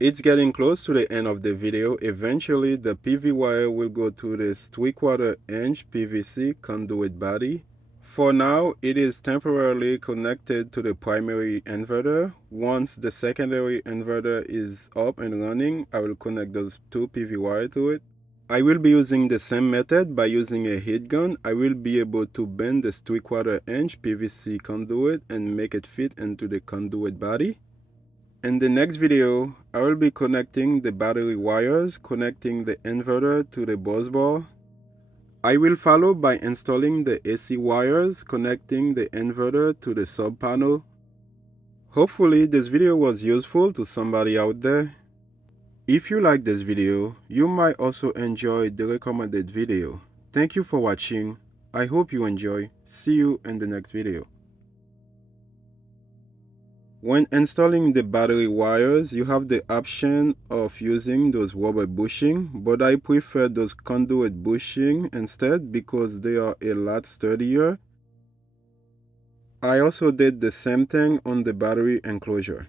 It's getting close to the end of the video. Eventually, the PV wire will go to this 3/4-inch PVC conduit body. For now, it is temporarily connected to the primary inverter. Once the secondary inverter is up and running, I will connect those two PV wires to it. I will be using the same method. By using a heat gun, I will be able to bend this 3/4-inch PVC conduit and make it fit into the conduit body. In the next video, I will be connecting the battery wires, connecting the inverter to the bus bar. I will follow by installing the AC wires, connecting the inverter to the sub panel. Hopefully this video was useful to somebody out there. If you like this video, you might also enjoy the recommended video. Thank you for watching. I hope you enjoy. See you in the next video. When installing the battery wires, you have the option of using those rubber bushing, but I prefer those conduit bushing instead because they are a lot sturdier. I also did the same thing on the battery enclosure.